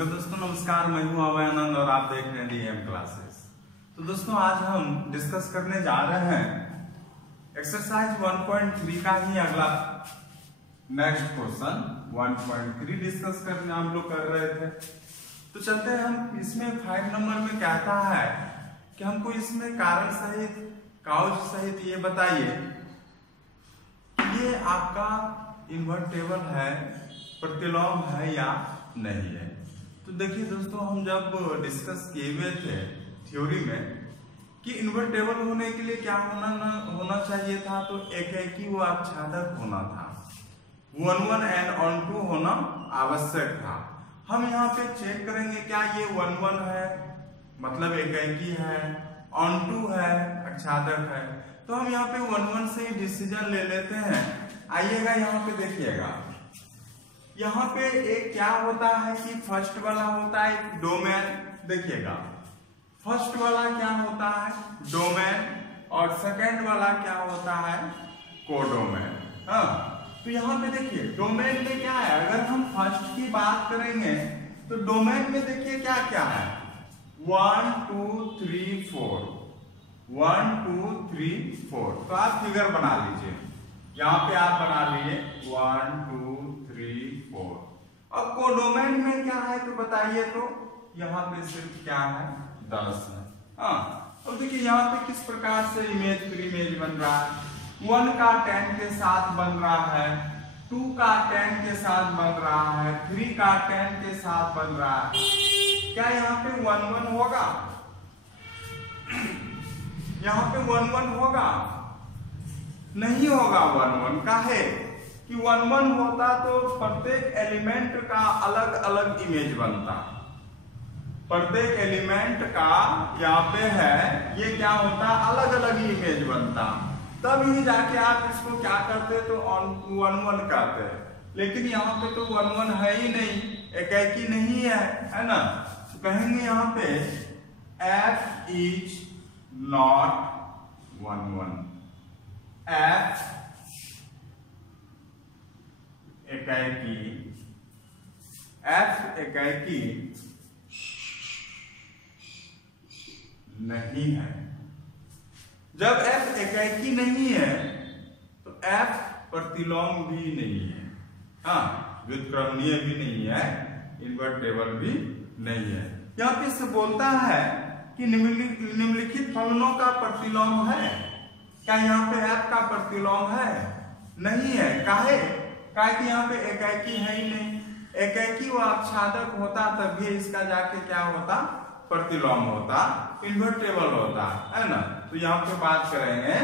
Hello दोस्तों, नमस्कार। मैं हूं अभय आनंद और आप देख रहे हैं डीएम क्लासेस। तो दोस्तों, आज हम डिस्कस करने जा रहे हैं एक्सरसाइज 1.3 का ही अगला नेक्स्ट क्वेश्चन 1.3 डिस्कस करने हम लोग कर रहे थे। तो चलते हैं हम इसमें 5 नंबर में कहता है कि हमको इसमें कारण सहित काउज सहित ये बताइए कि ये आपका इन्वर्टेबल है, प्रतिलोम है या नहीं है। तो देखिए दोस्तों, हम जब डिस्कस किए हुए थे थ्योरी में कि इन्वर्टेबल होने के लिए क्या होना चाहिए था, तो एक ही वो आच्छादक होना था, 1 एंड ऑन 2 होना आवश्यक था। हम यहाँ पे चेक करेंगे क्या ये 1 है, मतलब एक ही है, ऑन 2 है, आच्छादक है। तो हम यहाँ पे 1 से ही डिसीजन ले लेते हैं। आइएगा यहाँ पे देखिएगा, यहाँ पे एक क्या होता है कि फर्स्ट वाला होता है डोमेन। देखिएगा, फर्स्ट वाला क्या होता है डोमेन और सेकंड वाला क्या होता है कोडोमेन। हाँ, तो यहाँ पे देखिए डोमेन में क्या है, अगर हम फर्स्ट की बात करेंगे तो डोमेन में देखिए क्या क्या है, 1 2 3 4, 1 2 3 4। तो आप फिगर बना लीजिए, यहाँ पे आप बना लिए 1 2 3 4। अब कोडोमेन में क्या है तो बताइए, तो यहाँ पे सिर्फ क्या है 10 है। हाँ, अब देखिए यहाँ पे किस प्रकार से इमेज फिर इमेज बन रहा है। 1 का 10 के साथ बन रहा है, 2 का 10 के साथ बन रहा है, 3 का 10 के साथ बन रहा है। क्या यहाँ पे 1 होगा? यहाँ पे 1 होगा? नहीं होगा 1 का है कि 1 होता तो प्रत्येक एलिमेंट का अलग अलग इमेज बनता। प्रत्येक एलिमेंट का यहाँ पे है ये क्या होता, अलग अलग ही इमेज बनता, तब ही जाके आप इसको क्या करते तो 1 करते। लेकिन यहाँ पे तो 1 है ही नहीं, एक ही नहीं है ना। तो कहेंगे यहाँ पे f इज नॉट 1 f एकाकी नहीं है। जब f एकाकी नहीं है तो f प्रतिलोम भी नहीं है, हाँ, व्युत्क्रमणीय भी नहीं है, इन्वर्टेबल भी नहीं है। यहाँ पे से बोलता है कि निम्नलिखित फलनों का प्रतिलोम है। क्या यहाँ पे f का प्रतिलोम है? नहीं है। काहे कि यहाँ पे एकाकी है ही नहीं। एकाकी वो आच्छादक होता तभी इसका जाके क्या होता, प्रतिलोम होता, इन्वर्टेबल होता है ना। तो यहाँ पे बात करेंगे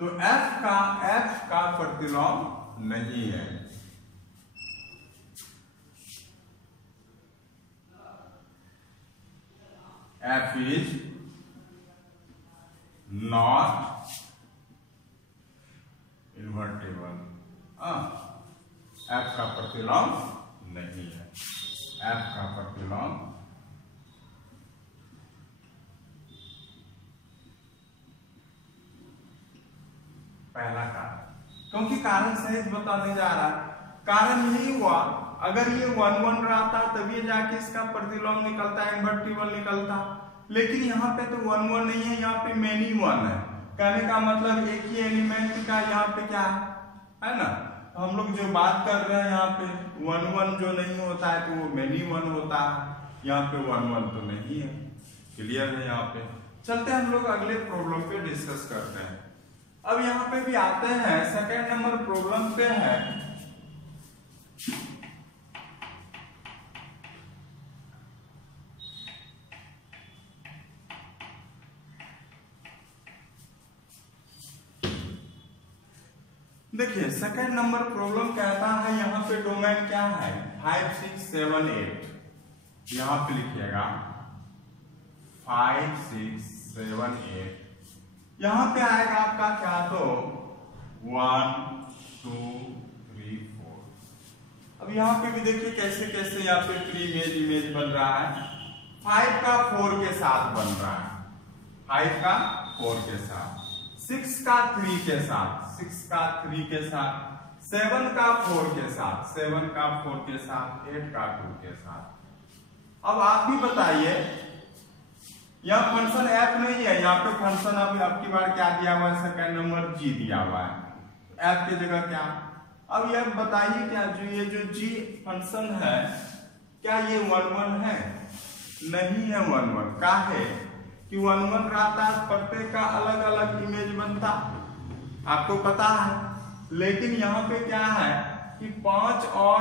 तो f का प्रतिलोम नहीं है। f is not invertible. f का प्रतिलोम नहीं है। f का प्रतिलोम पहला कारण, क्योंकि कारण सहित बताने जा रहा है। कारण यही हुआ, अगर ये 1 रहता तभी जाके इसका प्रतिलोम निकलता, इन्वर्टेबल निकलता। लेकिन यहाँ पे तो 1 नहीं है, यहाँ पे मेनी 1 है। कहने का मतलब एक ही एलिमेंट का यहाँ पे क्या है ना। हम लोग जो बात कर रहे हैं यहाँ पे 1 जो नहीं होता है तो वो मेनी 1 होता है। यहाँ पे 1 तो नहीं है। क्लियर है? यहाँ पे चलते हैं हम लोग अगले प्रॉब्लम पे डिस्कस करते हैं। अब यहाँ पे भी आते हैं, सेकेंड नंबर प्रॉब्लम पे है। देखिए सेकंड नंबर प्रॉब्लम कहता है यहाँ पे डोमेन क्या है 5 6 7 8। यहाँ पे लिखिएगा 5 6 7 8। यहाँ पे आएगा आपका क्या, तो 1 2 3 4। अब यहाँ पे भी देखिए कैसे कैसे यहाँ पे प्री इमेज बन रहा है। 5 का 4 के साथ बन रहा है, 5 का 4 के साथ, 6 का 3 के साथ, 6 का 3 के साथ, 7 का 4 के साथ, 7 का 4 के साथ, 8 का 2 के साथ। अब आप भी बताइए, यहाँ फंक्शन एफ नहीं है, यहाँ पे फंक्शन अब की बार क्या दिया हुआ है, सेकंड नंबर जी दिया हुआ है, एफ की जगह क्या। अब यह बताइए क्या ये जो जी फंक्शन है क्या ये 1 1 है? नहीं है 1 1। क्या है कि 1 1 रहता है प्रत्येक का अलग अलग इमेज बनता, आपको पता है। लेकिन यहाँ पे क्या है कि 5 और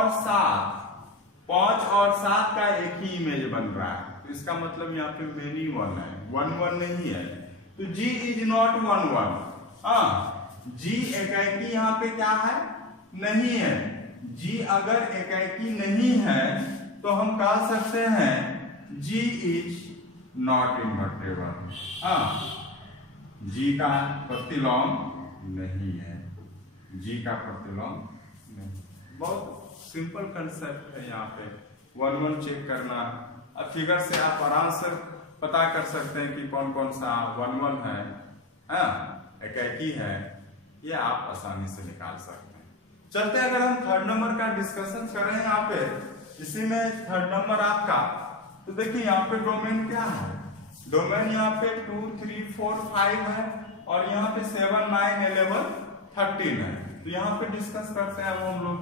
7 का एक ही इमेज बन रहा है, तो इसका मतलब यहाँ पे मेनी 1 है, 1 1 नहीं है। तो G इज नॉट 1 1। हाँ, G एकाकी यहाँ पे क्या है? नहीं है। G अगर एकाकी नहीं है तो हम कह सकते हैं G इज नॉट इनवर्टेबल। हाँ, G का प्रतिलोम नहीं है, G का प्रतिलोम नहीं। बहुत सिंपल कंसेप्ट है यहाँ पे 1 1 चेक करना। अब फिगर से आप आराम से पता कर सकते हैं कि कौन कौन सा 1 1 है, एकाकी है, ये आप आसानी से निकाल सकते हैं। चलते अगर हम थर्ड नंबर का डिस्कशन करें यहाँ पे, इसी में थर्ड नंबर आपका, तो देखिए यहाँ पे डोमेन क्या है? डोमेन यहाँ पे 2 3 4 5 है और यहाँ पे 7 9 11 13 है। तो यहाँ पे डिस्कस करते हैं अब हम लोग।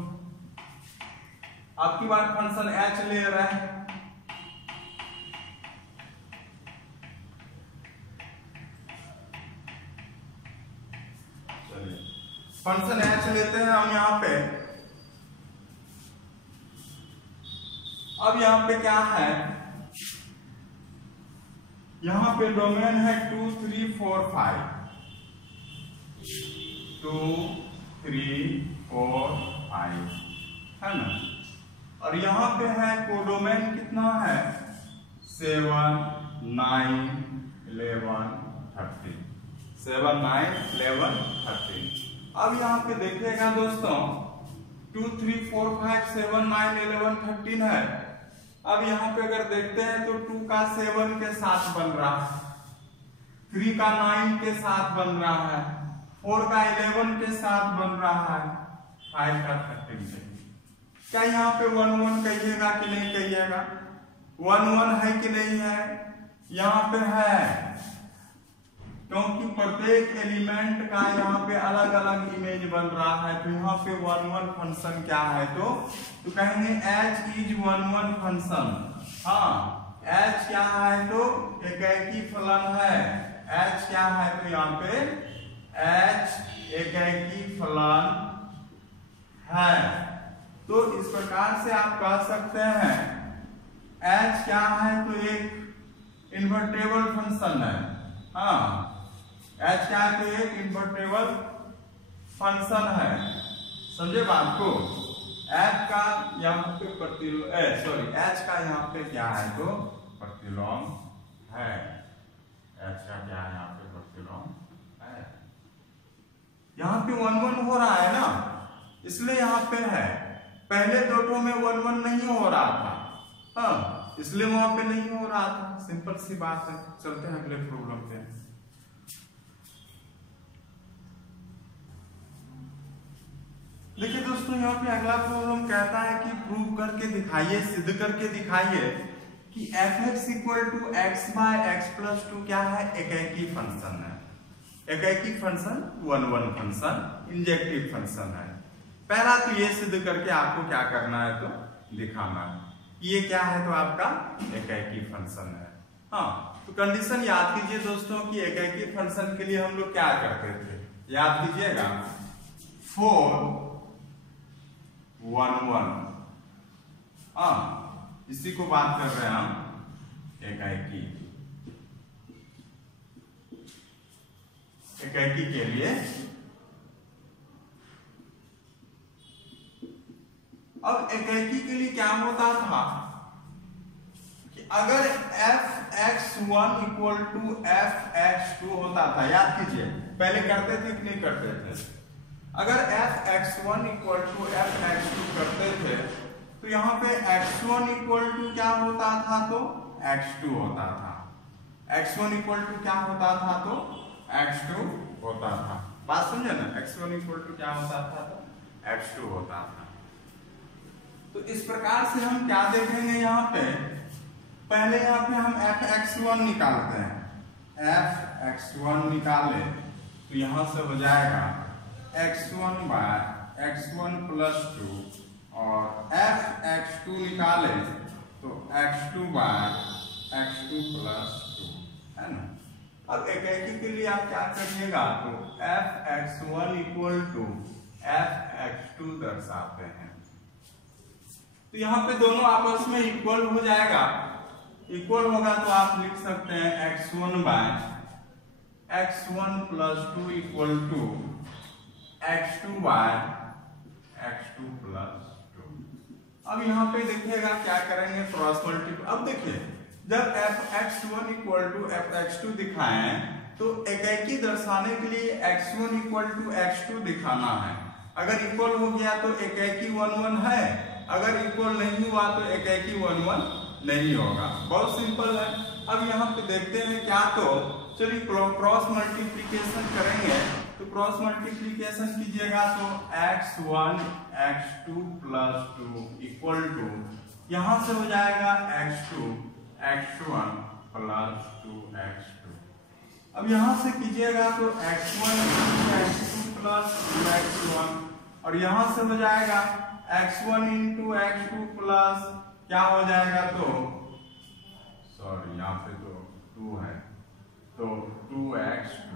आपकी बात फंक्शन एच ले रहा है, फंक्शन एच लेते हैं हम यहाँ पे। अब यहाँ पे क्या है, यहाँ पे डोमेन है 2 3 4 5, 2 3 4 5 है ना। और यहाँ पे है कोडोमेन कितना है, 7 9 11 13, 7 9 11 13। अब यहाँ पे देखिएगा दोस्तों 2 3 4 5 7 9 11 13 है। अब यहाँ पे अगर देखते हैं तो 2 का 7 के साथ बन रहा है, 3 का 9 के साथ बन रहा है, 4 का 11 के साथ बन रहा है, 5 का 13 के। क्या यहाँ पे 1 1 कहिएगा कि नहीं कहिएगा? 1 1 है कि नहीं है? यहाँ पे है, क्योंकि प्रत्येक एलिमेंट का यहाँ पे अलग अलग इमेज बन रहा है। तो यहाँ पे 1 1 फंक्शन क्या है, तो कहेंगे h इज 1 1 फंक्शन। हाँ, h क्या है तो एकाकी फलन है, h क्या है तो यहाँ पे h एकाकी फलन है। तो इस प्रकार से आप कह सकते हैं h क्या है तो एक इन्वर्टेबल फंक्शन है। हाँ, h क्या है तो एक इन्वर्टेबल फंक्शन है, समझे बात को। f का यहाँ पे प्रतिलोम, सॉरी h का यहाँ पे क्या है तो प्रतिलोम है, h का क्या है यहाँ पे प्रतिलोम है। यहाँ पे 1 1 हो रहा है ना, इसलिए यहाँ पे है। पहले दोनों में 1 1 नहीं हो रहा था, हाँ, इसलिए वहां पे नहीं हो रहा था। सिंपल सी बात है। चलते हैं अगले प्रॉब्लम पे। देखिए दोस्तों, यहाँ पे अगला प्रॉब्लम कहता है कि प्रूव करके दिखाइए, सिद्ध करके दिखाइए कि f(x = x/x+2) क्या है, एकाकी फंक्शन है। एकाकी फंक्शन 1 1 फंक्शन इंजेक्टिव फंक्शन है। पहला तो ये सिद्ध करके आपको क्या करना है तो दिखाना है ये क्या है तो आपका एकाकी फंक्शन है। हाँ, तो कंडीशन याद कीजिए दोस्तों कि एकाकी फंक्शन के लिए हम लोग क्या करते थे, याद कीजिएगा 4 1 1। हाँ, इसी को बात कर रहे हैं हम एकाकी के लिए। अब एकाकी के लिए क्या होता था कि अगर f(x1) = f(x2) होता था, याद कीजिए, पहले करते थे कि नहीं करते थे। अगर f(x1) = f(x2) करते थे तो यहाँ पे x1 = क्या होता था तो x2 होता था, x1 = क्या होता था तो x2 होता था। बात समझे ना, x1 = क्या होता था तो x2 होता था। तो इस प्रकार से हम क्या देखेंगे यहाँ पे, पहले यहाँ पे हम fx1 निकालते हैं, fx1 निकाले तो यहाँ से हो जाएगा x1 बाय x1 प्लस 2 और fx2 निकाले तो x2 बाय x2 प्लस 2 है ना। अब एकाकी के लिए आप क्या करिएगा, तो fx1 इक्वल टू fx2 दर्शाते हैं। तो यहाँ पे दोनों आपस में इक्वल हो जाएगा, इक्वल होगा तो आप लिख सकते हैं x1 by x1 plus 2 equal to x2 by x2 plus 2। अब यहाँ पे देखिएगा क्या करेंगे, क्रॉस मल्टीप्लाई। अब देखिए जब fx1 इक्वल टू fx2 दिखाएं तो एकाकी दर्शाने के लिए x1 इक्वल टू x2 दिखाना है। अगर इक्वल हो गया तो एकाकी 1 1 है, अगर इक्वल नहीं हुआ तो एकाकी 1 1 नहीं होगा। बहुत सिंपल है। अब यहाँ पे देखते हैं क्या, तो चलिए क्रॉस मल्टीप्लिकेशन करेंगे। तो क्रॉस मल्टीप्लिकेशन कीजिएगा तो x1 x2 plus 2 equal to यहाँ से हो जाएगा x2 x1 प्लस 2 x2। अब यहाँ से कीजिएगा तो x1 x2 प्लस 2 x1 और यहाँ से हो जाएगा x1 इंटू x2 प्लस क्या हो जाएगा, तो सॉरी यहाँ पे तो 2 है तो 2x2।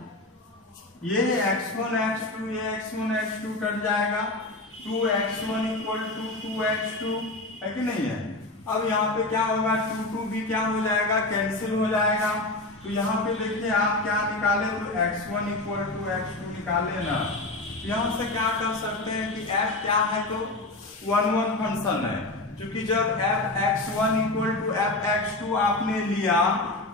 ये x1 x2 ये x1 x2 कट जाएगा, 2x1 इक्वल टू 2x2 है कि नहीं है। अब यहाँ पे क्या होगा, 2 भी क्या हो जाएगा, कैंसिल हो जाएगा। तो यहाँ पे देखिए आप क्या निकाले, तो x1 इक्वल टू x2 निकाले ना। यहाँ से क्या कर सकते हैं कि f क्या है, तो 1 1 फंक्शन है। क्योंकि जब fx1 इक्वल टू fx2 आपने लिया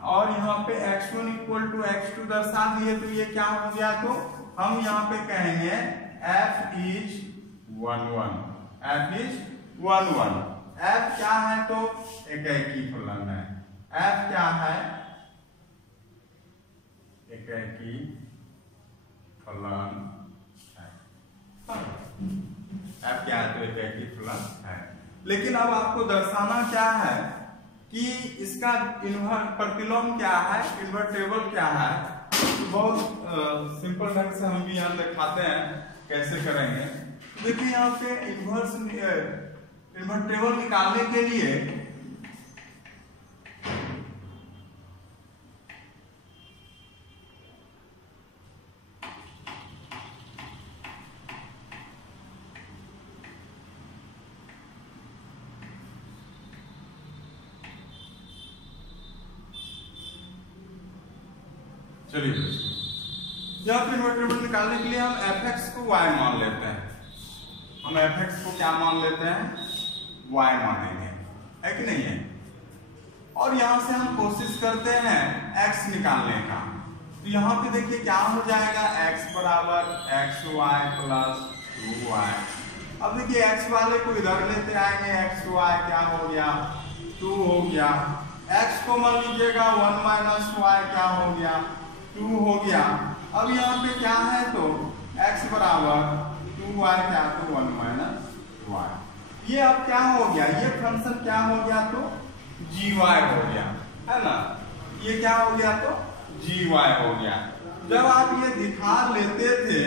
और यहाँ पे x1 इक्वल टू x2 दर्शा दिए तो ये क्या हो गया, तो हम यहाँ पे कहेंगे f is 1 1, f is 1 1। f क्या है, तो एकाकी फलन है। f क्या है, एकाकी फलन है। f क्या है, तो एकाकी फलन है। लेकिन अब आपको दर्शाना क्या है कि इसका प्रतिलोम क्या है, इन्वर्टेबल क्या है। तो बहुत सिंपल ढंग से हम भी यहाँ दिखाते हैं कैसे करेंगे। देखिए यहाँ पे इन्वर्टेबल निकालने के लिए चलिए यहाँ पे इन्वर्टेबल निकालने के लिए हम fx को y मान लेते हैं। हम fx को क्या मान लेते हैं, y मानेंगे, है कि नहीं है। और यहाँ से हम कोशिश करते हैं x निकालने का। तो यहाँ पे देखिए क्या हो जाएगा, x बराबर xy प्लस 2y। अब देखिए x वाले को इधर लेते आएंगे, xy क्या हो गया, 2 हो गया। x को मान लीजिएगा 1 माइनस y क्या हो गया, 2 हो गया। अब यहाँ पे क्या है, तो x बराबर 2y क्या, तो 1 माइनस y। ये अब क्या हो गया, ये फंक्शन क्या हो गया, तो gy हो गया, है ना। ये क्या हो गया, तो gy हो गया। जब आप ये दिखा लेते थे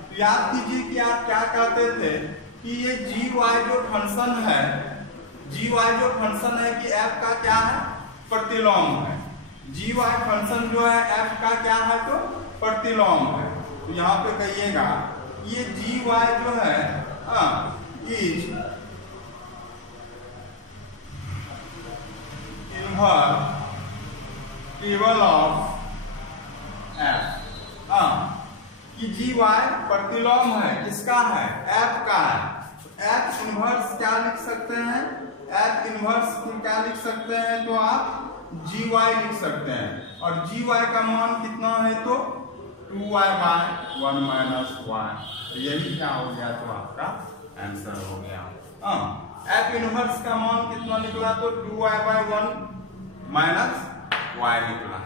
तो याद कीजिए कि आप क्या कहते थे कि ये gy जो फंक्शन है, gy जो फंक्शन है कि f का क्या है, प्रतिलोम है। gy फंक्शन जो है f का क्या है, तो प्रतिलोम है। तो यहाँ पे कहिएगा ये gy जो है इज इन्वर्टिबल ऑफ f। कि gy प्रतिलोम है, किसका है, f का है। f इनवर्स क्या लिख सकते हैं, f इनवर्स क्या लिख सकते हैं, तो आप gy लिख सकते हैं। और gy का मान कितना है, तो 2y बाय 1 माइनस y। यही क्या हो गया, तो आपका आंसर हो गया। f इनवर्स का मान कितना निकला, तो 2y बाय 1 माइनस y निकला।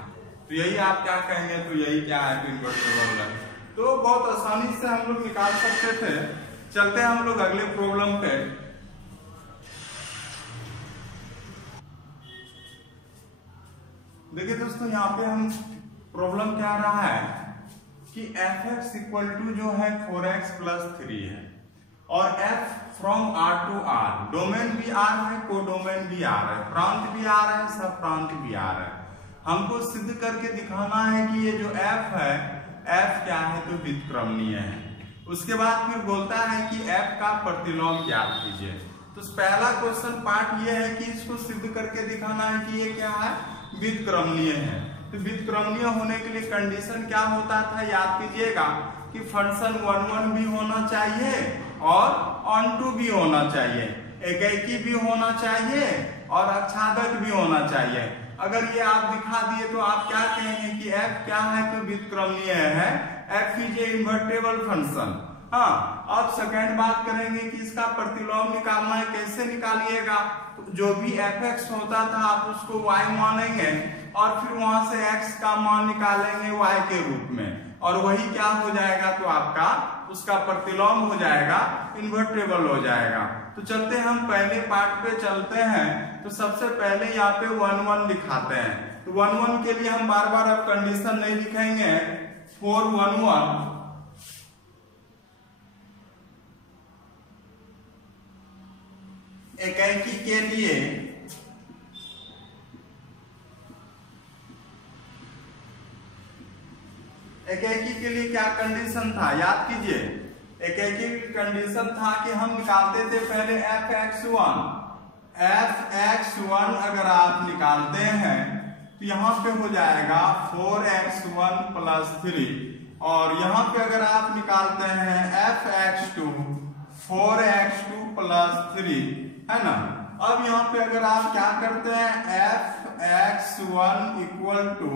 तो यही आप क्या कहेंगे, तो यही क्या है, तो इन्वर्टिबल है। तो बहुत आसानी से हम लोग निकाल सकते थे। चलते हैं हम लोग अगले प्रॉब्लम पे। देखिए दोस्तों, यहाँ पे हम प्रॉब्लम क्या आ रहा है कि fx इक्वल टू जो है 4x प्लस 3 है और f from r to r, domain भी r है, कोडोमेन भी r है, प्रांत भी r है, सब प्रांत भी r है। हमको सिद्ध करके दिखाना है कि ये जो f है, f क्या है तो व्युत्क्रमणीय है। उसके बाद फिर बोलता है कि f का प्रतिलोम ज्ञात कीजिए। तो पहला क्वेश्चन पार्ट ये है कि इसको सिद्ध करके दिखाना है कि ये क्या है, व्युत्क्रमणीय है। तो व्युत्क्रमणीय होने के लिए कंडीशन क्या होता था, याद कीजिएगा कि फंक्शन 1 भी होना चाहिए और ऑन भी होना चाहिए, एकाकी भी होना चाहिए और आच्छादक भी होना चाहिए। अगर ये आप दिखा दिए तो आप क्या कहेंगे कि f क्या है तो व्युत्क्रमणीय है, f is a invertible function. हाँ, अब सेकेंड बात करेंगे कि इसका प्रतिलोम निकालना है, कैसे निकालिएगा। तो जो भी fx होता था आप उसको y मानेंगे और फिर वहां से x का मान निकालेंगे y के रूप में, और वही क्या हो जाएगा तो आपका उसका प्रतिलोम हो जाएगा, इन्वर्टेबल हो जाएगा। तो चलते हम पहले पार्ट पे चलते हैं। तो सबसे पहले यहाँ पे 1 दिखाते हैं। तो 1 के लिए हम बार बार अब कंडीशन नहीं लिखेंगे। 4 1 1 एकाकी के लिए क्या कंडीशन था, याद कीजिए। एकाकी की कंडीशन था कि हम निकालते थे पहले fx1 अगर आप निकालते हैं तो यहाँ पे हो जाएगा 4x1 प्लस 3, और यहाँ पे अगर आप निकालते हैं fx2 4x2 प्लस 3, है ना। अब यहाँ पे अगर आप क्या करते हैं fx1 इक्वल टू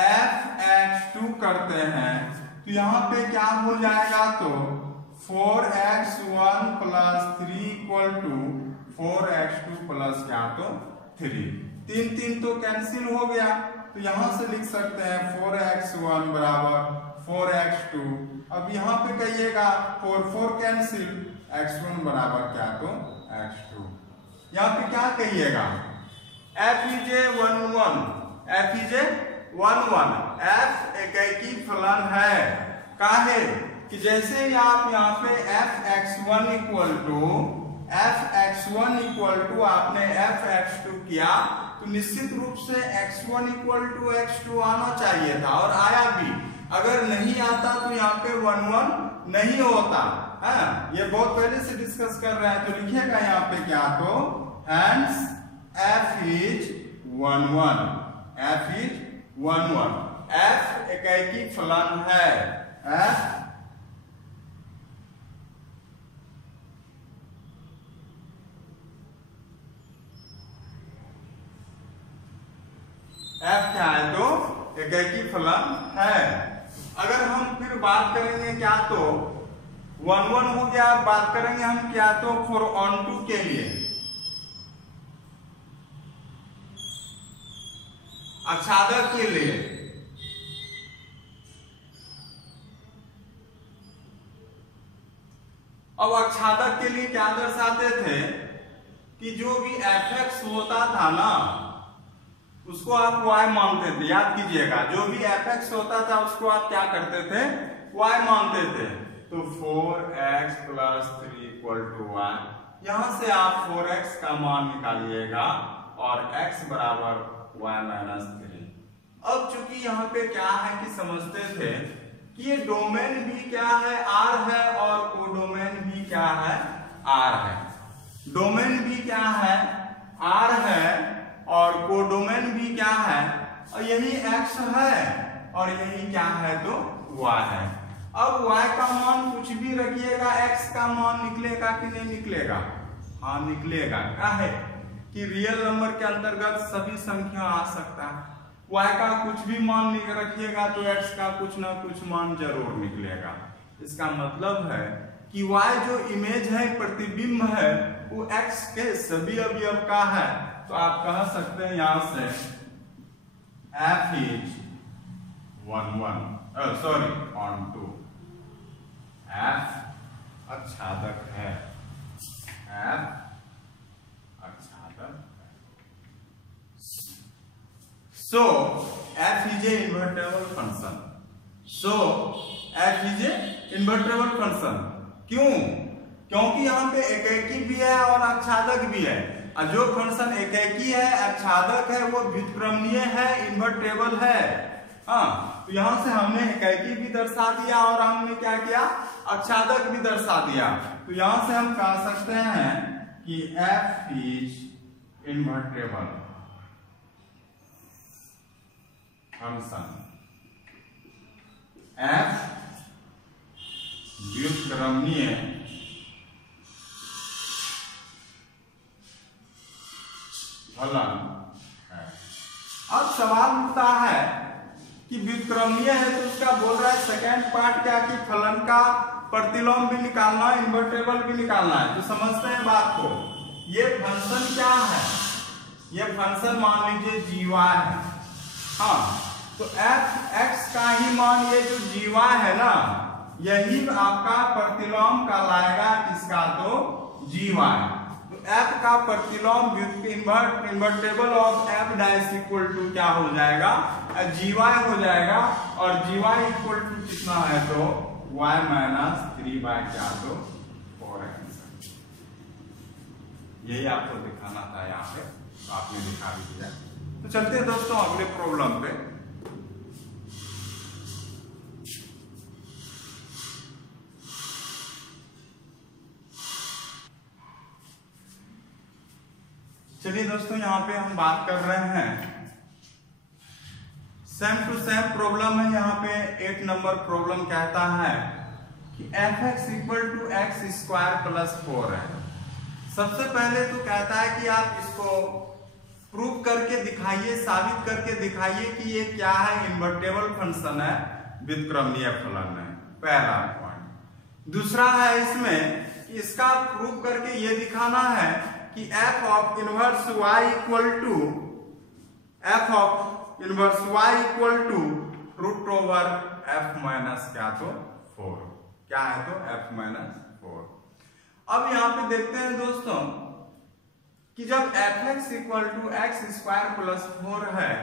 fx2 करते हैं तो यहाँ पे क्या हो जाएगा तो 4x1 plus 3 equal to 4x2 plus क्या तो 3, 3 तो कैंसिल हो गया। तो यहाँ से लिख सकते हैं 4x1 बराबर 4x2। अब यहाँ पे कहिएगा 4 कैंसिल, x1 बराबर क्या तो x2। यहाँ पे क्या कहिएगा, f इज ए 1 1, f एकाकी फलन है। काहे कि जैसे ही आप यहाँ पे fx1 इक्वल टू आपने fx2 किया तो निश्चित रूप से x1 इक्वल टू x2 आना चाहिए था, और आया भी। अगर नहीं आता तो यहाँ पे 1 1 नहीं होता है। ये बहुत पहले से डिस्कस कर रहे हैं। तो लिखिएगा यहाँ पे क्या तो hence f is 1 1, f is 1 1, f एकाकी फलन है। f क्या है तो एकाकी फलन है। अगर हम फिर बात करेंगे क्या तो 1 1 हो गया, बात करेंगे हम क्या तो for onto के लिए, आच्छादक के लिए। अब आच्छादक के लिए क्या दर्शाते थे कि जो भी fx होता था ना उसको आप y मानते थे, याद कीजिएगा। जो भी fx होता था उसको आप क्या करते थे, y मानते थे। तो 4x plus 3 equal to y, यहां से आप 4x का मान निकालिएगा और x बराबर y माइनस 3। अब चूंकि यहाँ पे क्या है कि समझते थे कि ये डोमेन भी क्या है, r है, और कोडोमेन भी क्या है, r है। डोमेन भी क्या है, r है, और कोडोमेन भी क्या है, और यही x है और यही क्या है तो y है। अब y का मान कुछ भी रखिएगा, x का मान निकलेगा कि नहीं निकलेगा, हाँ निकलेगा। क्या है कि रियल नंबर के अंतर्गत सभी संख्या आ सकता है। y का कुछ भी मान रखिएगा तो x का कुछ ना कुछ मान जरूर निकलेगा। इसका मतलब है कि y जो इमेज है, प्रतिबिंब है, वो x के सभी अवयव का है। तो आप कह सकते हैं यहां से f इज 1 1 onto f आच्छादक है, f आच्छादक है। So f is a invertible function. So f is a invertible function. क्यों? क्योंकि यहाँ पे एकैकी भी है और आच्छादक भी है, और जो फंक्शन एकैकी है, आच्छादक है, वो व्युत्क्रमणीय है, इन्वर्टेबल है। हाँ, तो यहाँ से हमने एकैकी भी दर्शा दिया और हमने क्या किया, आच्छादक भी दर्शा दिया। तो यहाँ से हम कह सकते हैं कि f is invertible function, f व्युत्क्रमणीय फलन है। अब सवाल उठता है कि व्युत्क्रमणीय है तो उसका बोल रहा है सेकेंड पार्ट क्या, कि फलन का प्रतिलोम भी निकालना है, इन्वर्टेबल भी निकालना है। तो समझते हैं बात को। ये फंक्शन क्या है, ये फंक्शन मान लीजिए जीवा है। हाँ, तो f x का ही मान, ये जो जीवा है ना, यही आपका प्रतिलोम कहलाएगा किसका, तो जीवा है। तो f का प्रतिलोम invertible of f dash equal to क्या हो जाएगा, जीवा हो जाएगा। और जीवा इक्वल टू कितना है, तो y माइनस 3 बाय क्या, तो 4x। यही आपको दिखाना था यहाँ पे, तो आपने दिखा भी दिया। तो चलते हैं दोस्तों अगले प्रॉब्लम पे। चलिए दोस्तों, यहाँ पे हम बात कर रहे हैं सेम टू सेम प्रॉब्लम है। यहाँ पे 8 नंबर प्रॉब्लम कहता है कि f(x) equal to x square plus 4 है। सबसे पहले तो कहता है कि आप इसको प्रूव करके दिखाइए, साबित करके दिखाइए कि ये क्या है, इन्वर्टेबल फंक्शन है, व्युत्क्रमणीय फलन है, पहला पॉइंट। दूसरा है इसमें इसका प्रूव करके ये दिखाना है कि f of inverse y equal to root over f minus क्या, तो 4। क्या है, तो f माइनस 4। अब यहाँ पे देखते हैं दोस्तों कि जब f(x) equal to x square plus 4 है,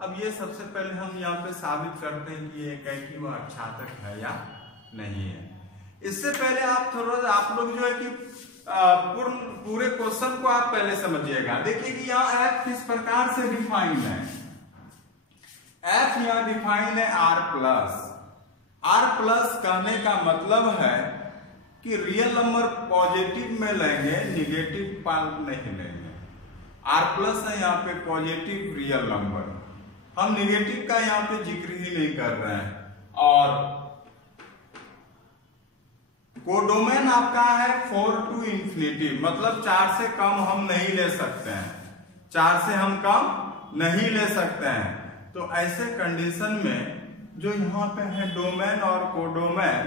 अब ये सबसे पहले हम यहाँ पे साबित करते हैं कि ये एकैकी व आच्छादक है या नहीं है। इससे पहले आप लोग जो है कि पूरे क्वेश्चन को आप पहले समझिएगा। देखिए कि यहाँ f किस प्रकार से डिफाइंड है। f यहाँ डिफाइंड है r प्लस कहने का मतलब है कि रियल नंबर पॉजिटिव में लेंगे, निगेटिव पार्ट नहीं लेंगे। r प्लस है यहाँ पे पॉजिटिव रियल नंबर, हम निगेटिव का यहाँ पे जिक्र ही नहीं कर रहे हैं। और कोडोमेन आपका है 4 टू इंफिनिटी, मतलब 4 से कम हम नहीं ले सकते हैं, 4 से हम कम नहीं ले सकते हैं। तो ऐसे कंडीशन में जो यहाँ पे है डोमेन और कोडोमेन,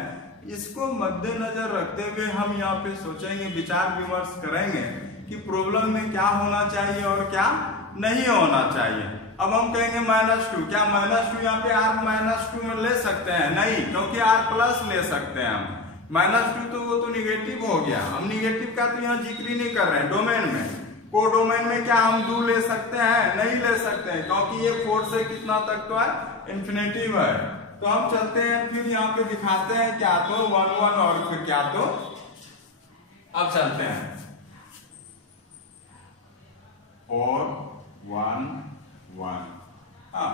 इसको मद्देनजर रखते हुए हम यहाँ पे सोचेंगे, विचार विमर्श करेंगे कि प्रॉब्लम में क्या होना चाहिए और क्या नहीं होना चाहिए। अब हम कहेंगे -2, क्या -2 यहाँ पे r-2 में ले सकते हैं? नहीं, क्योंकि r+ ले सकते हैं हम। -2 तो वो तो निगेटिव हो गया, हम निगेटिव का तो यहाँ जिक्र ही नहीं कर रहे हैं। डोमेन में, कोडोमेन में क्या हम 2 ले सकते हैं? नहीं ले सकते हैं, क्योंकि ये 4 से कितना तक तो है, इन्फिनिटिव है। तो हम चलते हैं फिर यहाँ पे दिखाते हैं क्या, तो 1 1 और फिर क्या, तो अब चलते हैं 4 1 1। हाँ,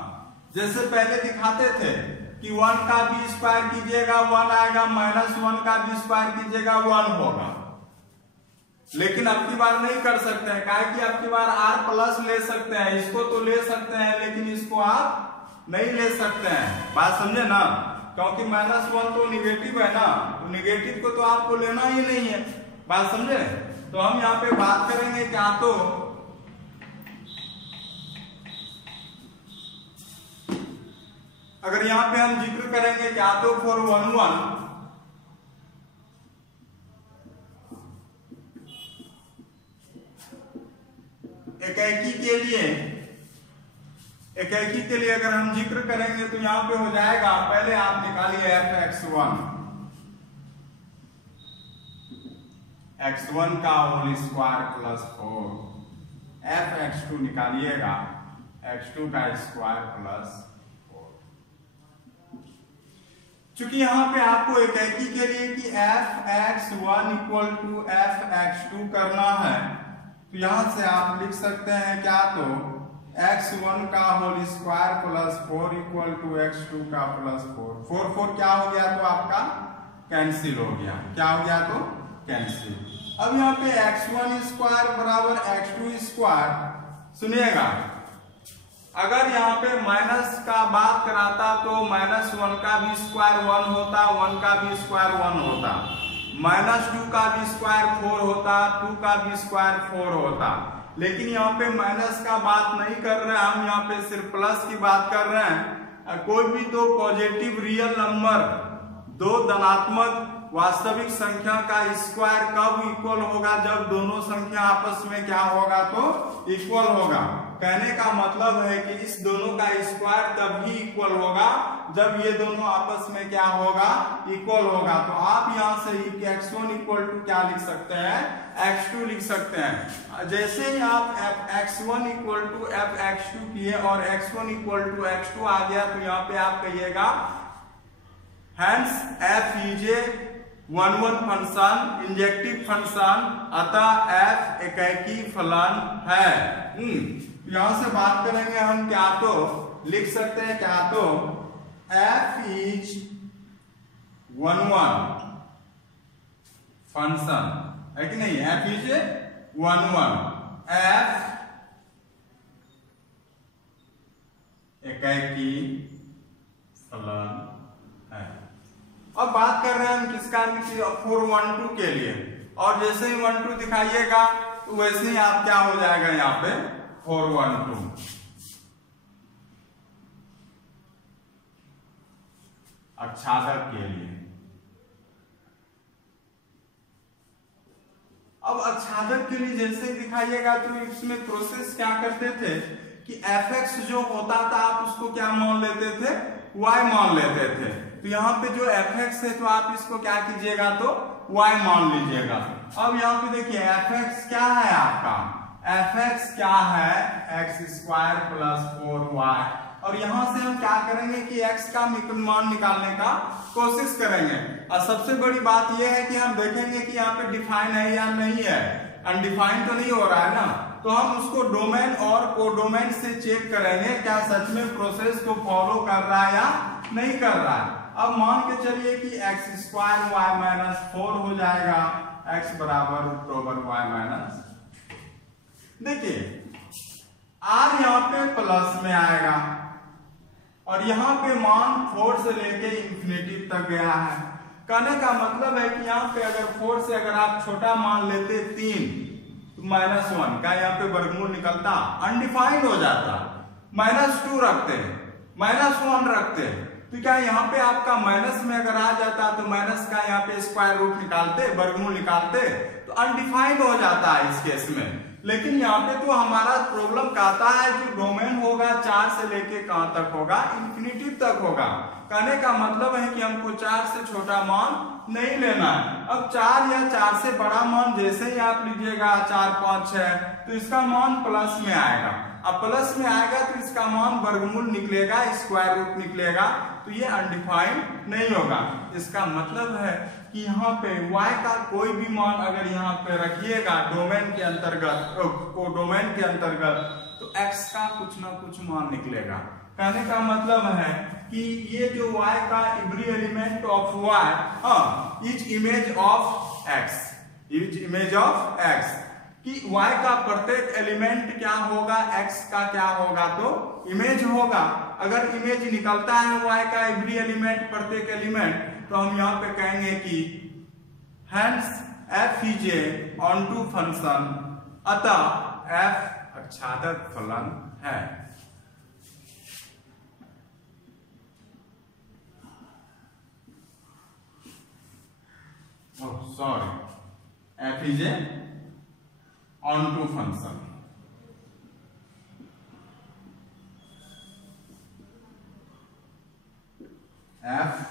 जैसे पहले दिखाते थे कि 1 का b स्क्वायर कीजिएगा 1 आएगा, -1 का b स्क्वायर कीजिएगा 1 होगा। लेकिन अब की बार नहीं कर सकते हैं, काहे कि अब की बार r+ ले सकते हैं, इसको तो ले सकते हैं लेकिन इसको आप नहीं ले सकते हैं। बात समझे ना, क्योंकि -1 तो निगेटिव है ना, तो निगेटिव को तो आपको लेना ही नहीं है। बात समझे? तो हम यहाँ पे बात करेंगे क्या, तो अगर यहाँ पे हम जिक्र करेंगे क्या, तो 4 1 1 एकैकी के लिए अगर हम जिक्र करेंगे तो यहाँ पे हो जाएगा, पहले आप निकालिए f(x1), x1 का whole square plus 4 f x2 निकालिएगा x2 का स्क्वायर प्लस 4। चूंकि यहाँ पे आपको एकाकी के लिए कि f x1 equal to f x2 करना है, तो यहां से आप लिख सकते हैं क्या, तो x1 का whole square plus 4 equal to x2 का प्लस 4 4 क्या हो गया, तो आपका कैंसिल हो गया। क्या हो गया, तो कैंसिल। अब यहाँ पे x1 स्क्वायर बराबर x2 स्क्वायर, सुनिएगा अगर यहाँ पे माइनस का बात कराता तो -1 का भी स्क्वायर 1 होता, 1 का भी स्क्वायर 1 होता, -2 का भी स्क्वायर 4 होता, 2 का भी स्क्वायर 4 होता। लेकिन यहाँ पे माइनस का बात नहीं कर रहे हैं हम, यहाँ पे सिर्फ प्लस की बात कर रहे हैं। कोई भी दो पॉजिटिव रियल नंबर, दो धनात्मक वास्तविक संख्या का स्क्वायर कब इक्वल होगा, जब दोनों संख्या आपस में क्या होगा, तो इक्वल होगा। कहने का मतलब है कि इस दोनों का स्क्वायर तभी इक्वल होगा जब ये दोनों आपस में क्या होगा, इक्वल होगा। तो आप यहां से x1 इक्वल टू क्या लिख सकते हैं, x2 लिख सकते हैं। जैसे ही आप x1 equal to f x2 किए और x1 इक्वल टू x2 आ गया, तो यहाँ पे आप कहिएगा Hence f is a one function, injective function, अतः f एकाकी फलन है। यहां से बात करेंगे हम, क्या तो लिख सकते हैं, क्या तो f is one फंक्शन है कि नहीं, f is a one f एकाकी फलन है। अब बात कर रहे हैं हम किसका, 412 के लिए, और जैसे ही 12 दिखाइएगा तो वैसे ही आप क्या हो जाएगा, यहाँ पे 412 अक्षादक के लिए। अब अक्षादक के लिए जैसे ही दिखाइएगा तो इसमें प्रोसेस क्या करते थे कि fx जो होता था आप उसको क्या मान लेते थे, y मान लेते थे। तो यहाँ पे जो fx है तो आप इसको क्या कीजिएगा, तो y मान लीजिएगा। अब यहाँ पे देखिए fx क्या है आपका, fx क्या है, x स्क्वायर प्लस 4y। और यहां से हम क्या करेंगे कि x का मान निकालने का कोशिश करेंगे। और सबसे बड़ी बात यह है कि हम देखेंगे कि यहाँ पे डिफाइन है या नहीं है, अनडिफाइंड तो नहीं हो रहा है ना, तो हम उसको डोमेन और कोडोमेन से चेक करेंगे क्या सच में प्रोसेस को फॉलो कर रहा है या नहीं कर रहा है। अब मान के चलिए कि x स्क्वायर y माइनस 4 हो जाएगा, x बराबर √y-। देखिए r यहाँ पे प्लस में आएगा और यहाँ पे मान 4 से लेके इंफिनिटी तक गया है। कहने का मतलब है कि यहाँ पे अगर 4 से अगर आप छोटा मान लेते 3 तो -1 का यहाँ पे वर्गमूल निकलता, अनडिफाइंड हो जाता। -2 रखते, -1 रखते, तो क्या यहाँ पे आपका माइनस में अगर आ जाता तो माइनस का यहाँ पे स्क्वायर रूट निकालते, वर्गमूल निकालते, तो अनडिफाइंड हो जाता है इस केस में। लेकिन यहाँ पे तो हमारा प्रॉब्लम कहता है कि डोमेन होगा 4 से लेके कहां तक होगा, इंफिनिटी तक होगा। कहने का मतलब है कि हमको 4 से छोटा मान नहीं लेना है। अब 4 या 4 से बड़ा मान जैसे ही आप लीजिएगा 4, 5, 6, तो इसका मान प्लस में आएगा। अब प्लस में आएगा तो इसका मान वर्गमूल निकलेगा, स्क्वायर रूट निकलेगा, तो ये अनडिफाइंड नहीं होगा। इसका मतलब है कि यहाँ पे y का कोई भी मान अगर यहाँ पे रखिएगा डोमेन के अंतर्गत, कोडोमेन के अंतर्गत, तो x का कुछ ना कुछ मान निकलेगा। कहने का मतलब है कि ये जो y का every element of y is image of x, is image of x, कि y का प्रत्येक एलिमेंट क्या होगा, x का क्या होगा, तो इमेज होगा। अगर इमेज निकलता है y का एवरी एलिमेंट, प्रत्येक एलिमेंट, तो हम यहाँ पे कहेंगे कि hence f is a onto function, अतः f अक्षादक फलन है। Sorry, f is a onto function. f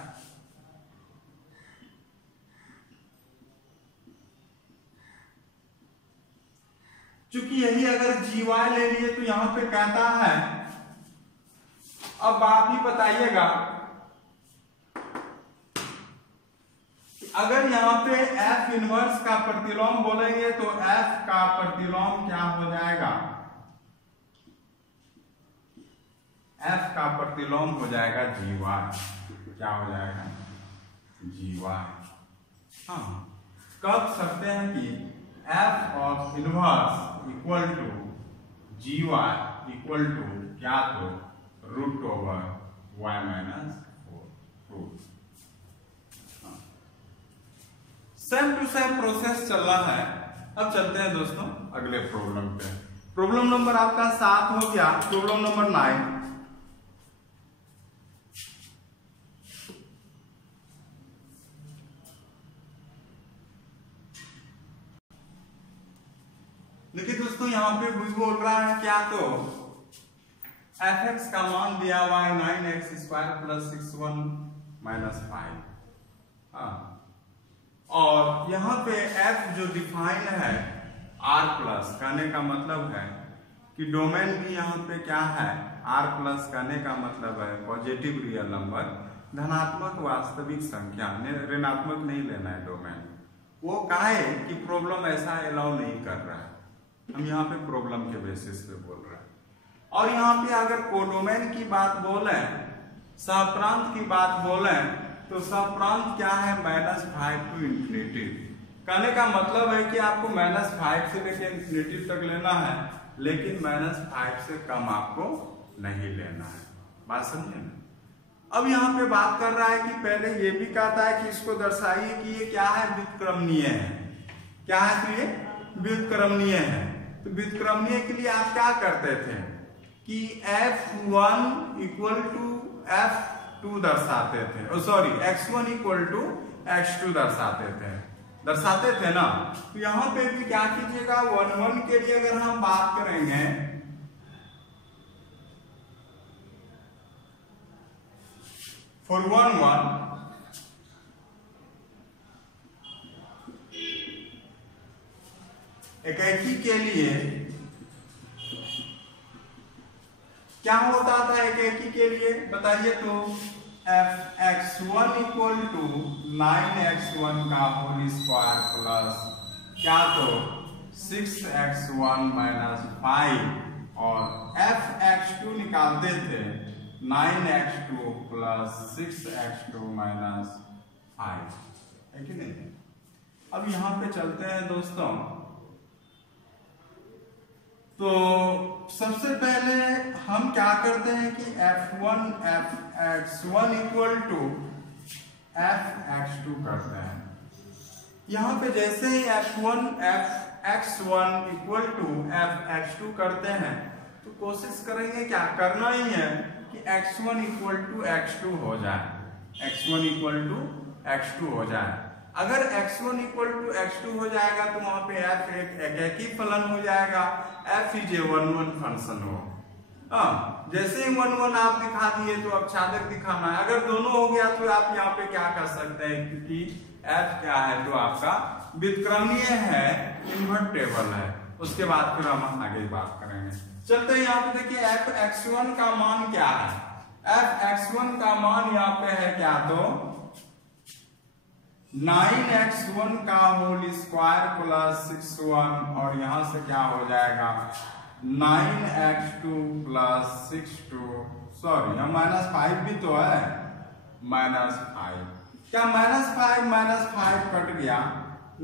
चूंकि यही अगर जी वाई ले लिए तो यहां पे कहता है, अब आप ही बताइएगा कि अगर यहां पे एफ इनवर्स का प्रतिलोम बोलेंगे तो एफ का प्रतिलोम क्या हो जाएगा, एफ का प्रतिलोम हो जाएगा जी वाई। क्या हो जाएगा, जी वाई। हाँ, कह सकते हैं कि f of inverse equal to g y equal to क्या, तो root over y minus 4। Same to same process चल रहा है। अब चलते हैं दोस्तों अगले प्रॉब्लम पे। प्रॉब्लम नंबर आपका 7 हो गया। प्रॉब्लम नंबर 9, देखिए दोस्तों यहां पे कुछ बोल रहा है क्या, तो एफ एक्स का मान दिया हुआ है 9x स्क्वायर प्लस 61 माइनस 5। हाँ, और यहां पे f जो डिफाइन है r प्लस, कहने का मतलब है कि डोमेन भी यहां पे क्या है, r प्लस। कहने का मतलब है पॉजिटिव रियल नंबर, धनात्मक वास्तविक संख्या, ऋणात्मक नहीं लेना है डोमेन। वो काहे कि प्रॉब्लम ऐसा अलाउ नहीं कर रहा है, हम यहाँ पे प्रॉब्लम के बेसिस पे बोल रहे हैं। और यहाँ पे अगर कोडोमेन की बात बोले, सहप्रांत की बात बोले, तो सहप्रांत क्या है, -5 टू इंफिनिटी। कहने का मतलब है कि आपको -5 से लेकर इंफिनिटी तक लेना है, लेकिन -5 से कम आपको नहीं लेना है। बात समझे ना। अब यहाँ पे बात कर रहा है कि पहले ये भी कहता है कि इसको दर्शाइए कि ये क्या है, व्युत्क्रमणीय है। क्या है, तो ये व्युत्क्रमणीय है। तो व्युत्क्रमणीय के लिए आप क्या करते थे कि f1 इक्वल टू f2 दर्शाते थे, sorry x1 equal to x2 दर्शाते थे ना। तो यहां पे भी क्या कीजिएगा, 1 के लिए अगर हम बात करेंगे, फॉर 1 एकैकी के लिए क्या होता था, एकैकी के लिए बताइए तो f(x1) इक्वल टू 9x1 का होल स्क्वायर प्लस क्या, तो 6x1 माइनस 5, और f(x2) निकालते थे 9x2 प्लस 6x2 माइनस 5, है कि नहीं। अब यहां पे चलते हैं दोस्तों। तो सबसे पहले हम क्या करते हैं कि f(x1) इक्वल टू f(x2) करते हैं। यहां पे जैसे ही f(x1) इक्वल टू f(x2) करते हैं तो कोशिश करेंगे, क्या करना ही है कि x1 इक्वल टू x2 हो जाए, x1 इक्वल टू x2 हो जाए। अगर x1 इक्वल टू x2 हो जाएगा तो वहां पे f एक एकैकी फलन हो जाएगा, f इज ए 1-1 फंक्शन हो। जैसे ही 1-1 आप दिखा दिए तो अब छादक दिखाना है। अगर दोनों हो गया तो आप यहाँ पे क्या कर सकते हैं, क्योंकि f क्या है, तो आपका व्युत्क्रमणीय है, इन्वर्टेबल है। उसके बाद फिर हम आगे बात करेंगे। चलते हैं यहाँ पे, देखिए f(x1) का मान क्या है, f(x1) का मान यहाँ पे है क्या, तो 9x1 का होल स्क्वायर प्लस 6(1), और यहां से क्या हो जाएगा 9x2 प्लस 6(2), सॉरी यहाँ -5 भी तो है, -5, क्या -5 कट गया,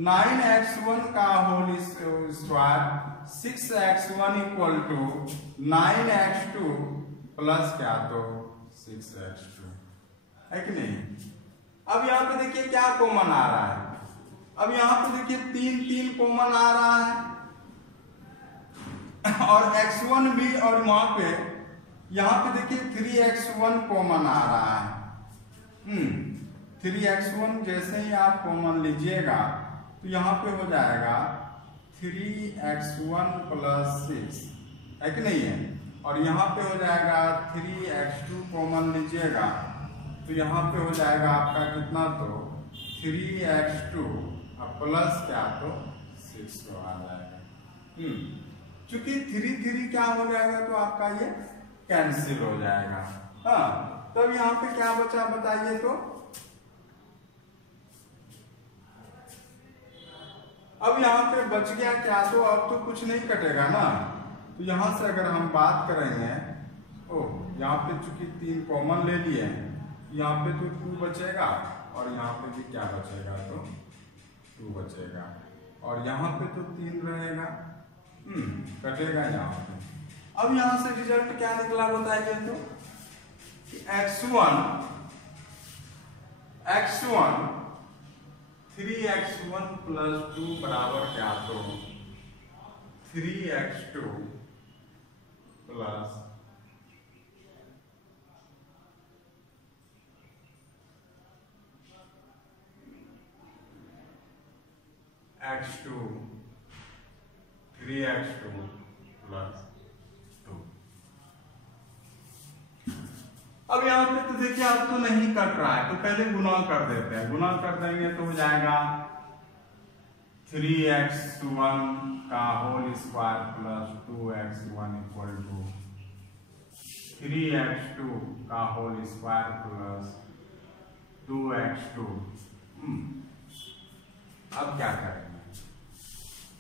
9x1 का whole square 6x1 equal to 9x2 plus क्या, तो 6x2, है कि नहीं। अब यहाँ पे देखिए क्या कॉमन आ रहा है, अब यहाँ पे देखिए 3 कॉमन आ रहा है, और x1 भी, और वहां पे यहाँ पे देखिए 3x1 कॉमन आ रहा है। 3x1 जैसे ही आप कॉमन लीजिएगा तो यहाँ पे हो जाएगा 3x1 प्लस 6, है कि नहीं है, और यहाँ पे हो जाएगा 3x2 कॉमन लीजिएगा तो यहाँ पे हो जाएगा आपका कितना, तो 3x2 प्लस क्या, तो 6 आ जाएगा। चूंकि 3 क्या हो जाएगा तो आपका ये कैंसिल हो जाएगा। हाँ, तब यहाँ पे क्या बचा बताइए तो, अब यहाँ पे बच गया क्या, तो अब तो कुछ नहीं कटेगा ना। तो यहाँ से अगर हम बात करेंगे, यहाँ पे चूंकि 3 कॉमन ले लिए, यहाँ पे तो 2 बचेगा और यहाँ पे भी क्या बचेगा तो 2 बचेगा, और यहाँ पे तो 3 रहेगा, कटेगा यहाँ पे। अब यहाँ से रिजल्ट क्या निकला बताइए तो, x1 3x1 प्लस 2 बराबर क्या तो 3x2 plus x2 3x2 plus 2। अब यहाँ पे तो देखिए अब तो नहीं कट रहा है, तो पहले गुना कर देते हैं। गुना कर देंगे तो हो जाएगा 3x1 का whole square plus 2x1 equal to 3x2 का होल स्क्वायर प्लस 2x2। अब क्या करेंगे,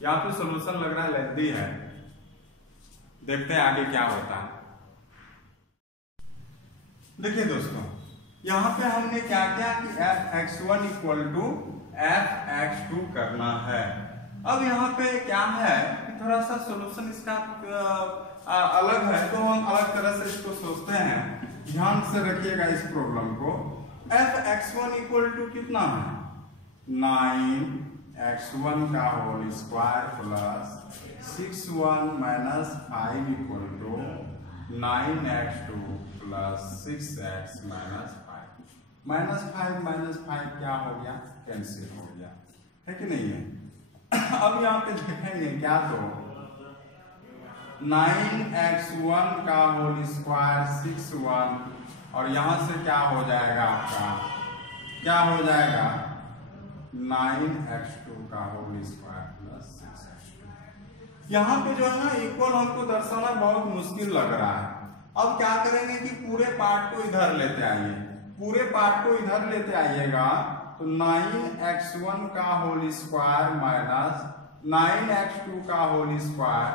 यहाँ पे सॉल्यूशन लग रहा है लेंथी है, देखते हैं आगे क्या होता है। देखिए दोस्तों, यहाँ पे हमने क्या किया कि f(x1) इक्वल टू f(x2) करना है। अब यहाँ पे क्या है कि थोड़ा सा सॉल्यूशन इसका अलग है, तो हम अलग तरह से इसको सोचते हैं। ध्यान से रखिएगा इस प्रॉब्लम को। f(x1) इक्वल टू कितना है 9x1 का whole square plus 6(1) minus 5 equal to 9x2 plus 6x minus 5 minus 5 क्या हो गया, कैंसिल हो गया, है कि नहीं है। अब यहाँ पे देखेंगे क्या तो 9x1 का होल स्क्वायर 6(1) और यहाँ से क्या हो जाएगा आपका, क्या हो जाएगा 9x2 का होल स्क्वायर प्लस 6x2। यहाँ पे जो है ना इक्वल हमको दर्शाना बहुत मुश्किल लग रहा है। अब क्या करेंगे कि पूरे पार्ट को इधर लेते आइए, पूरे पार्ट को इधर लेते आइएगा, तो 9x1 का होल स्क्वायर माइनस 9x2 का होल स्क्वायर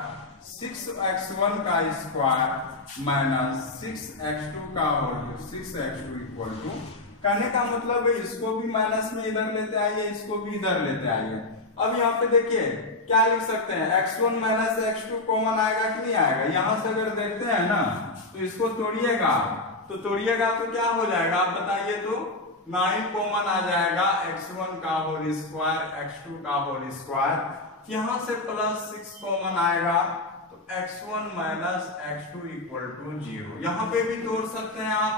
6x1 का स्क्वायर माइनस 6x2 का होल 6x2 इक्वल टू, कहने का मतलब है इसको भी माइनस में इधर लेते आइए, इसको भी इधर लेते आइए। अब यहाँ पे देखिए क्या लिख सकते हैं, x1 माइनस x2 कॉमन आएगा कि नहीं आएगा। यहाँ से अगर देखते हैं ना तो इसको तोड़िएगा, तो क्या हो जाएगा आप बताइए तो 9 कॉमन आ जाएगा, x1 का होल स्क्वायर x2 का होल स्क्वायर, यहाँ से प्लस 6 कॉमन आएगा तो x1 minus x2 equal to 0। यहाँ पे भी तोड़ सकते हैं आप,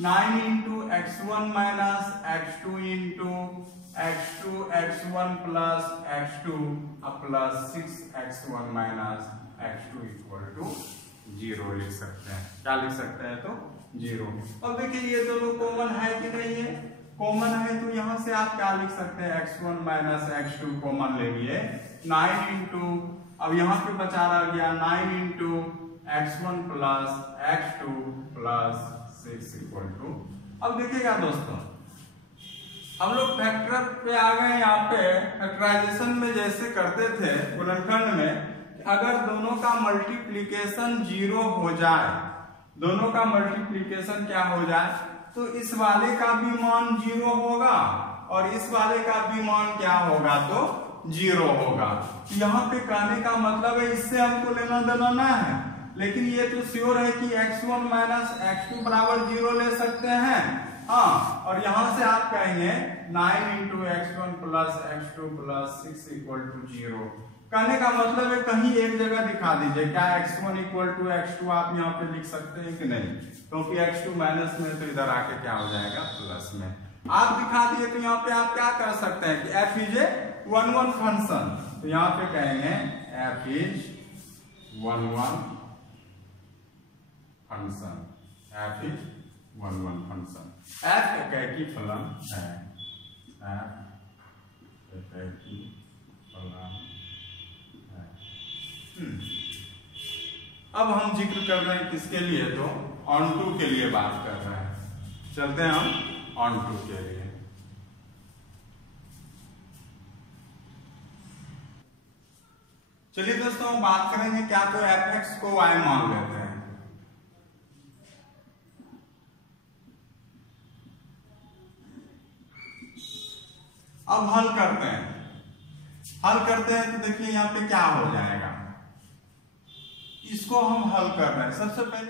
9 into x1 minus x2 into x2 x1 plus x2 plus 6x1 minus x2 equal to 0 लिख सकते हैं। क्या लिख सकते हैं तो 0। अब देखिए ये दोनों कॉमन है कि नहीं है, कॉमन है, तो यहाँ से आप क्या लिख सकते हैं x1 माइनस x2 कॉमन ले लिए 9 इंटू, अब यहाँ पे बचा रह गया 9 into x1 plus x2 plus 6 equal to. अब देखिएगा दोस्तों हम लोग फैक्टर पे आ गए। यहाँ पे फैक्टराइजेशन में जैसे करते थे गुणनखंड में, अगर दोनों का मल्टीप्लिकेशन 0 हो जाए, दोनों का मल्टीप्लिकेशन क्या हो जाए, तो इस वाले का भी मान 0 होगा और इस वाले का भी मान क्या होगा तो 0 होगा। यहाँ पे कहने का मतलब है इससे हमको लेना देना ना है, लेकिन ये तो श्योर है कि x1 माइनस x2 बराबर 0 ले सकते हैं। हाँ, और यहाँ से आप कहेंगे 9 into x1 plus x2 plus 6 equal to 0। कहने का मतलब है कहीं एक जगह दिखा दीजिए, क्या x1 इक्वल टू x2 आप यहाँ पे लिख सकते हैं कि नहीं, क्योंकि x2 माइनस में तो इधर आके क्या हो जाएगा प्लस में। आप दिखा दिए तो यहाँ पे आप क्या कर सकते हैं कि f इज ए 1-1 फंक्शन, तो यहाँ पे कहेंगे f is 1-1 function, f is 1-1 function. f एकैकी फलन है, f एकैकी फलन है। अब हम जिक्र कर रहे हैं किसके लिए, तो ऑन2 के लिए बात कर रहे हैं। चलते हैं हम ऑन2 के लिए। चलिए दोस्तों हम बात करेंगे क्या, तो fx को y मान लेते हैं। अब हल करते हैं तो देखिए यहाँ पे क्या हो जाएगा, इसको हम हल कर रहे हैं। सबसे पहले